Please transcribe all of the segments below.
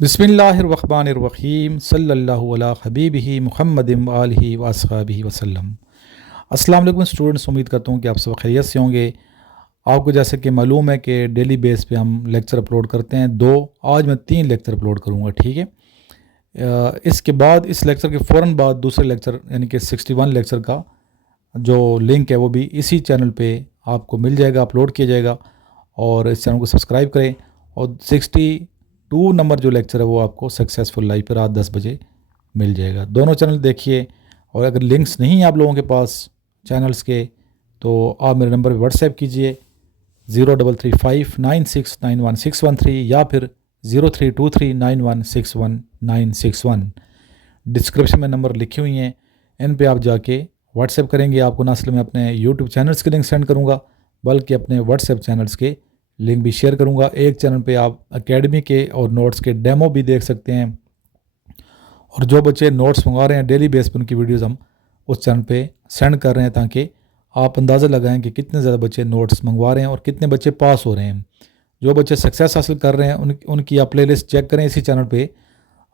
बिस्मिल्लाहिर्रहमानिर्रहीम सल्लल्लाहु अला हबीबिही मुहम्मदिन व आलिहि व अस्हाबिहि वसल्लम। अस्सलाम वालेकुम स्टूडेंट्स, उम्मीद करता हूँ कि आप सब खैरियत से होंगे। आपको जैसे कि मालूम है कि डेली बेस पे हम लेक्चर अपलोड करते हैं दो, आज मैं 3 लेक्चर अपलोड करूँगा, ठीक है। इसके बाद इस लेक्चर के फ़ौरन बाद दूसरे लेक्चर यानी कि 61 लेक्चर का जो लिंक है वो भी इसी चैनल पे आपको मिल जाएगा, अपलोड किया जाएगा। और इस चैनल को सब्सक्राइब करें। और 62 नंबर जो लेक्चर है वो आपको सक्सेसफुल लाइव पर रात 10 बजे मिल जाएगा। दोनों चैनल देखिए। और अगर लिंक्स नहीं है आप लोगों के पास चैनल्स के, तो आप मेरे नंबर पर व्हाट्सएप कीजिए 0335969161 या फिर 032391619161। डिस्क्रिप्शन में नंबर लिखी हुई हैं, इन पे आप जाके व्हाट्सएप करेंगे। आपको ना सिर्फ मैं अपने यूट्यूब चैनल्स के लिंक सेंड करूँगा बल्कि अपने व्हाट्सएप चैनल्स के लिंक भी शेयर करूँगा। एक चैनल पे आप एकेडमी के और नोट्स के डेमो भी देख सकते हैं। और जो बच्चे नोट्स मंगवा रहे हैं डेली बेस पर उनकी वीडियोस हम उस चैनल पे सेंड कर रहे हैं, ताकि आप अंदाज़ा लगाएं कि कितने ज़्यादा बच्चे नोट्स मंगवा रहे हैं और कितने बच्चे पास हो रहे हैं। जो बच्चे सक्सेस हासिल कर रहे हैं उनकी आप प्लेलिस्ट चेक करें। इसी चैनल पे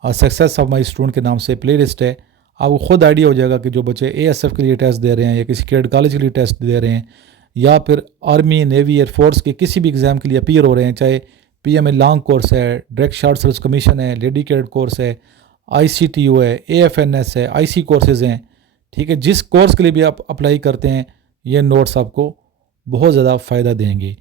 सक्सेस ऑफ माई स्टूडेंट के नाम से प्लेलिस्ट है। आपको खुद आइडिया हो जाएगा कि जो बच्चे ASF के लिए टेस्ट दे रहे हैं या किसी कैडेट कॉलेज के लिए टेस्ट दे रहे हैं या फिर आर्मी, नेवी, एयरफोर्स के किसी भी एग्ज़ाम के लिए अपीयर हो रहे हैं, चाहे PMA लॉन्ग कोर्स है, डायरेक्ट शॉर्ट सर्विस कमीशन है, लेडी कैडेट कोर्स है, ICTU है, AFNS है, IC कोर्सेज़ हैं, ठीक है। जिस कोर्स के लिए भी आप अप्लाई करते हैं ये नोट्स आपको बहुत ज़्यादा फ़ायदा देंगे।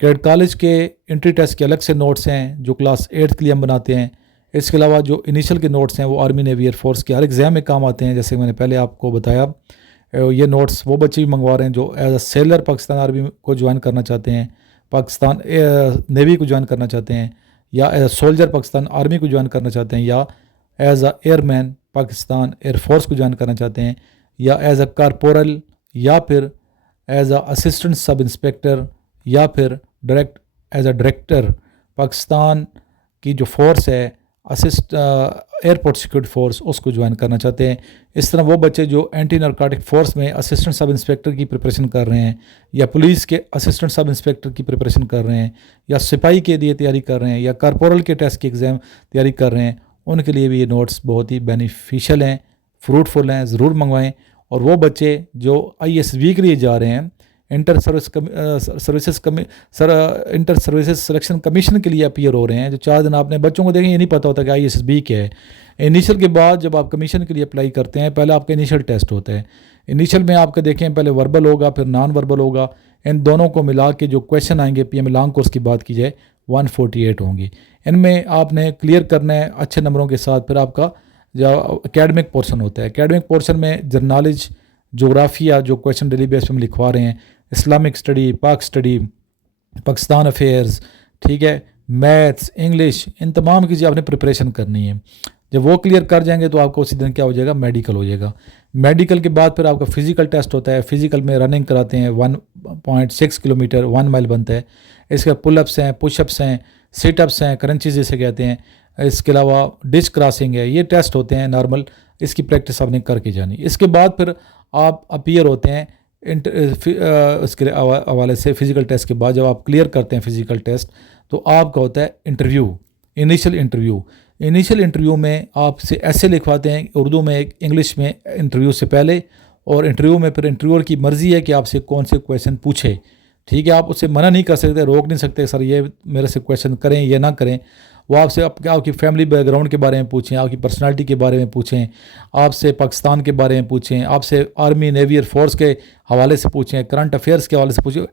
कैडेट कॉलेज के एंट्री टेस्ट के अलग से नोट्स हैं जो क्लास 8 के लिए हम बनाते हैं। इसके अलावा जो इनिशियल के नोट्स हैं वो आर्मी, नेवी, एयरफोर्स के हर एग्ज़ाम में काम आते हैं। जैसे मैंने पहले आपको बताया, ये नोट्स वो बच्चे भी मंगवा रहे हैं जो as a sailor Pakistan army को ज्वाइन करना चाहते हैं, पाकिस्तान नेवी को ज्वाइन करना चाहते हैं, या as a soldier Pakistan army को ज्वाइन करना चाहते हैं, या as an airman Pakistan air force को ज्वाइन करना चाहते हैं, या एज अ कारपोरल, या फिर as a assistant sub inspector, या फिर direct as a director Pakistan की जो फोर्स है एयरपोर्ट सिक्योरिटी फोर्स उसको ज्वाइन करना चाहते हैं। इस तरह वो बच्चे जो एंटी नारकोटिक फोर्स में असिस्टेंट सब इंस्पेक्टर की प्रिपरेशन कर रहे हैं, या पुलिस के असिस्टेंट सब इंस्पेक्टर की प्रिपरेशन कर रहे हैं, या सिपाही के लिए तैयारी कर रहे हैं, या कारपोरल के टेस्ट की एग्ज़ाम तैयारी कर रहे हैं, उनके लिए भी ये नोट्स बहुत ही बेनिफिशियल हैं, फ्रूटफुल हैं, ज़रूर मंगवाएँ। और वो बच्चे जो ISB के लिए जा रहे हैं, इंटर सर्विसेज सिलेक्शन कमीशन के लिए अपीयर हो रहे हैं, जो 4 दिन आपने बच्चों को देखें ये नहीं पता होता कि ISB क्या है। इनिशियल के बाद जब आप कमीशन के लिए अप्लाई करते हैं पहले आपका इनिशियल टेस्ट होता है। इनिशियल में आपका देखें पहले वर्बल होगा, फिर नॉन वर्बल होगा। इन दोनों को मिला के जो क्वेश्चन आएंगे PMA लॉन्ग कोर्स की बात की जाए 148 होंगे। इनमें आपने क्लियर करना है अच्छे नंबरों के साथ। फिर आपका जो एकेडमिक पोर्शन होता है, एकेडमिक पोर्शन में जनरल नॉलेज, जोग्राफिया जो क्वेश्चन डेली बेस पे हम लिखवा रहे हैं, इस्लामिक स्टडी, पाक स्टडी, पाकिस्तान अफेयर्स, ठीक है, मैथ्स, इंग्लिश, इन तमाम की आपने प्रिपरेशन करनी है। जब वो क्लियर कर जाएंगे तो आपको उसी दिन क्या हो जाएगा, मेडिकल हो जाएगा। मेडिकल के बाद फिर आपका फिजिकल टेस्ट होता है। फिजिकल में रनिंग कराते हैं 1.6 किलोमीटर 1 माइल बनता है। इसके पुलअप्स हैं, पुशअप्स हैं, सिटअप्स हैं, क्रंचेस जिसे कहते हैं। इसके अलावा डिश क्रॉसिंग है। ये टेस्ट होते हैं नॉर्मल, इसकी प्रैक्टिस आपने करके जानी। इसके बाद फिर आप अपीयर होते हैं इसके हवाले से। फ़िज़िकल टेस्ट के बाद जब आप क्लियर करते हैं फ़िज़िकल टेस्ट तो आपका होता है interview, initial interview. Initial interview में आपसे ऐसे लिखवाते हैं उर्दू में, एक इंग्लिश में इंटरव्यू से पहले। और इंटरव्यू में फिर इंटरव्यूअर की मर्ज़ी है कि आपसे कौन से क्वेश्चन पूछे, ठीक है। आप उससे मना नहीं कर सकते, रोक नहीं सकते सर ये मेरे से क्वेश्चन करें या ना करें। वो आपसे आपकी फैमिली बैकग्राउंड के बारे में पूछें, आपकी पर्सनालिटी के बारे में पूछें, आपसे पाकिस्तान के बारे में पूछें, आपसे आर्मी, नेवी, एयर फोर्स के हवाले से पूछें, करंट अफेयर्स के हवाले से पूछें।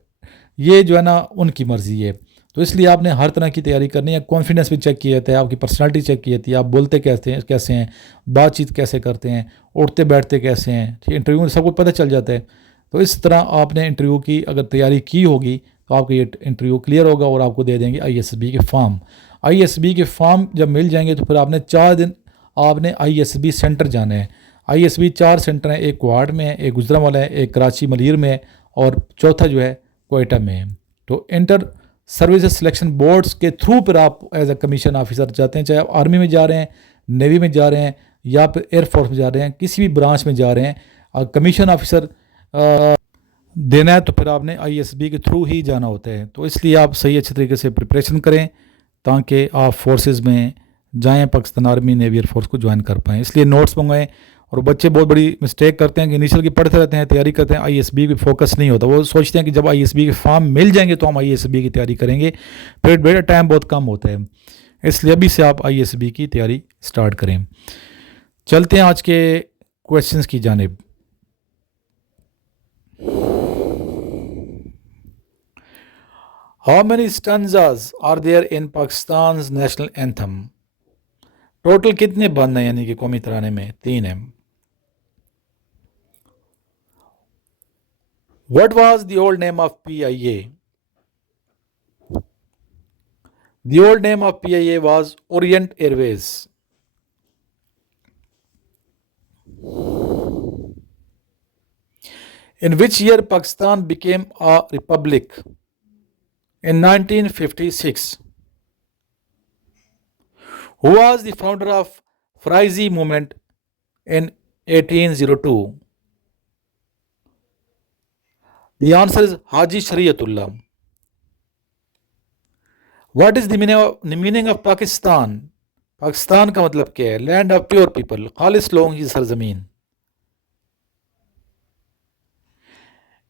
ये जो है ना उनकी मर्ज़ी है। तो इसलिए आपने हर तरह की तैयारी करनी है। कॉन्फिडेंस भी चेक किया जाता है, आपकी पर्सनालिटी चेक की जाती है, आप बोलते कैसे हैं, बातचीत कैसे करते हैं, उठते बैठते कैसे हैं, ठीक। इंटरव्यू में सब कुछ पता चल जाता है। तो इस तरह आपने इंटरव्यू की अगर तैयारी की होगी तो आपका ये इंटरव्यू क्लियर होगा और आपको दे देंगे ISB के फॉर्म। ISB के फॉर्म जब मिल जाएंगे तो फिर आपने 4 दिन आपने ISB सेंटर जाना है। ISB 4 सेंटर हैं, एक क्वाड में है, एक गुजरांवाला है, एक कराची मलीर में है, और चौथा जो है कोयटा में है। तो इंटर सर्विसेज सिलेक्शन बोर्ड्स के थ्रू पर आप एज अ कमीशन ऑफिसर जाते हैं, चाहे आप आर्मी में जा रहे हैं, नेवी में जा रहे हैं, या फिर एयरफोर्स में जा रहे हैं, किसी भी ब्रांच में जा रहे हैं, कमीशन ऑफिसर देना है तो फिर आपने ISB के थ्रू ही जाना होता है। तो इसलिए आप सही अच्छे तरीके से प्रिपरेशन करें ताकि आप फोर्सेस में जाएँ पाकिस्तान आर्मी नेवी एयरफोर्स को ज्वाइन कर पाएँ, इसलिए नोट्स मंगवाएँ। और बच्चे बहुत बड़ी मिस्टेक करते हैं कि इनिशियल की पढ़ते रहते हैं, तैयारी करते हैं, आईएसबी पे फोकस नहीं होता। वो सोचते हैं कि जब आईएसबी के फॉर्म मिल जाएंगे तो हम आईएसबी की तैयारी करेंगे, फिर बेटा टाइम बहुत कम होता है, इसलिए अभी से आप आईएसबी की तैयारी स्टार्ट करें। चलते हैं आज के क्वेश्चंस की जानिब। How many stanzas are there in Pakistan national anthem? Total कितने बंद हैं यानी कि कौमी तराने में? 3 हैं। What was the old name of PIA? The old name of PIA was Orient Airways. In which year Pakistan became a republic? In 1956. Who was the founder of Frizi movement in 1802? The answer is Haji Shariatullah. What is the meaning of Pakistan? Pakistan का मतलब क्या है? Land of pure people, खालिस लोगों की सरजमीन।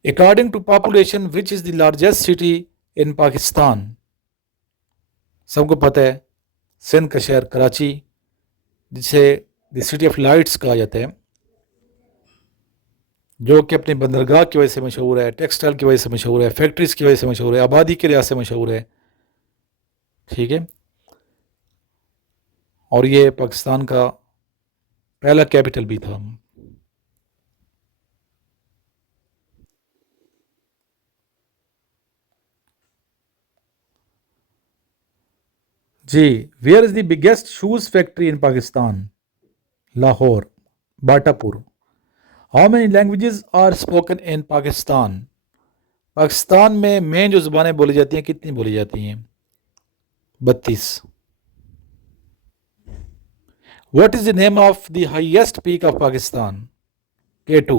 According to population which is the largest city in Pakistan? सबको पता है सिंध का शहर कराची, जिसे द सिटी ऑफ लाइट्स कहा जाता है, जो कि अपनी बंदरगाह की वजह से मशहूर है, टेक्सटाइल की वजह से मशहूर है, फैक्ट्रीज की वजह से मशहूर है, आबादी के लिहाज से मशहूर है। ठीक है, और ये पाकिस्तान का पहला कैपिटल भी था। जी, where is the biggest shoes factory in Pakistan? Lahore, Batapur. How many languages are spoken in Pakistan? Pakistan में मेन जो ज़ुबानें बोली जाती हैं कितनी बोली जाती हैं? 32। What is the name of the highest peak of Pakistan? K2.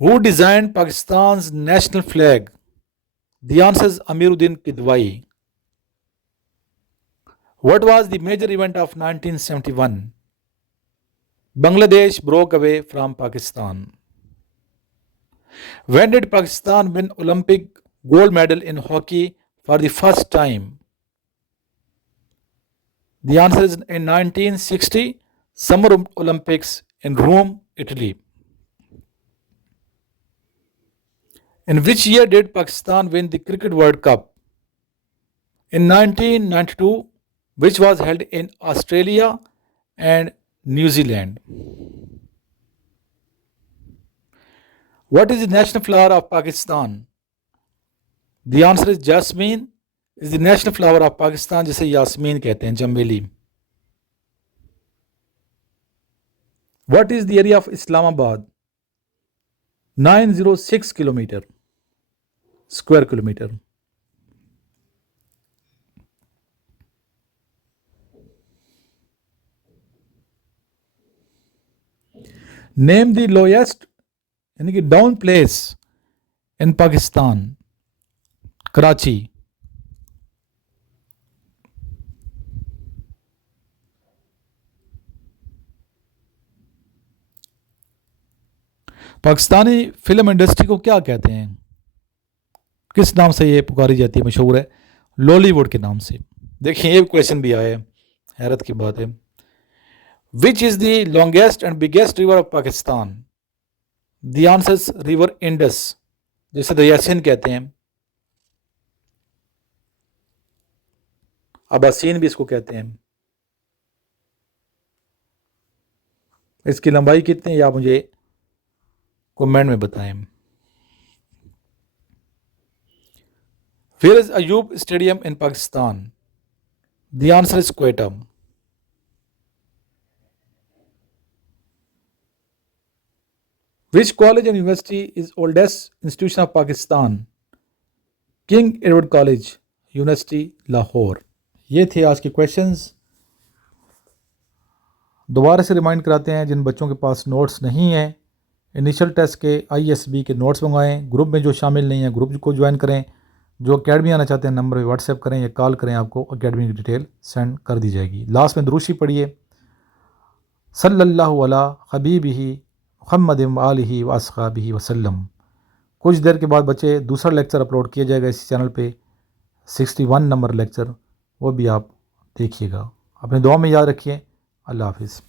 Who designed Pakistan's national flag? The answer is Amiruddin Kidwai. What was the major event of 1971? Bangladesh broke away from Pakistan. When did Pakistan win Olympic gold medal in hockey for the first time? The answer is in 1960 Summer Olympics in Rome, Italy. In which year did Pakistan win the Cricket World Cup? In 1992, which was held in Australia and New Zealand. What is the national flower of Pakistan? The answer is jasmine is the national flower of Pakistan, जिसे यास्मीन कहते हैं, चमेली। What is the area of Islamabad? 906 kilometre square kilometre. Name the lowest यानी कि down place in Pakistan? Karachi. Pakistani film industry को क्या कहते हैं? किस नाम से ये पुकारी जाती है, मशहूर है? लॉलीवुड के नाम से। देखिए ये क्वेश्चन भी आया है, हैरत की बात है। Which is the longest and biggest river of Pakistan? The answer is river Indus, जिसे दरिया सिंध कहते हैं, अबासीन भी इसको कहते हैं। इसकी लंबाई कितनी है आप मुझे कमेंट में बताएं। Where is Ayub Stadium in Pakistan? The answer is Quetta. Which college and university is oldest institution of Pakistan? King Edward College, University Lahore. ये थे आज के क्वेश्चंस। दोबारा से रिमाइंड कराते हैं, जिन बच्चों के पास नोट्स नहीं हैं, इनिशियल टेस्ट के आईएसबी के नोट्स मंगवाएं। ग्रुप में जो शामिल नहीं हैं ग्रुप को ज्वाइन करें। जो अकेडमी आना चाहते हैं नंबर पे व्हाट्सएप करें या कॉल करें, आपको अकेडमी की डिटेल सेंड कर दी जाएगी। लास्ट में दुरूशी पढ़िए, सल्लल्लाहु अला हबीबिही मुहम्मद व आलिही व अस्हाबिही वसल्लम। कुछ देर के बाद बच्चे दूसरा लेक्चर अपलोड किया जाएगा इस चैनल पे, 61 नंबर लेक्चर, वो भी आप देखिएगा। अपने दुआ में याद रखिए। अल्लाह हाफिज़।